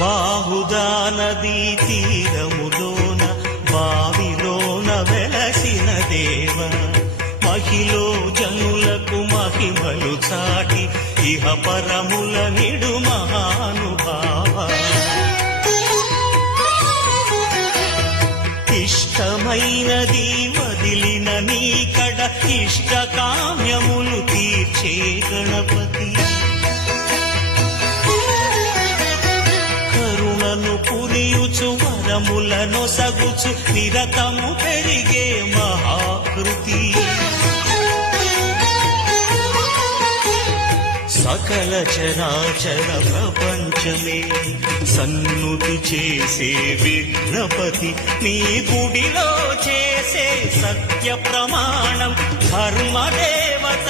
బాహుదా నదీ తీరములోన బావిలోన వెలసిన దేవ మహిలో జనులకు మహిమలు చాటి ఇహ పరముల నిడు మహానుభావ ఇష్టమైనది వదిలిన నీకడ ఇష్ట కామ్యములు తీర్చే గణపతి కరుణను పురియుచు వరములను సగుచు నిరతము పెరిగే మహాకృతి సకల చరాచర ప్రపంచమే సన్నుతి చేసే విఘ్నపతి నీ గుడిలో చేసే సత్య ప్రమాణం ధర్మదేవత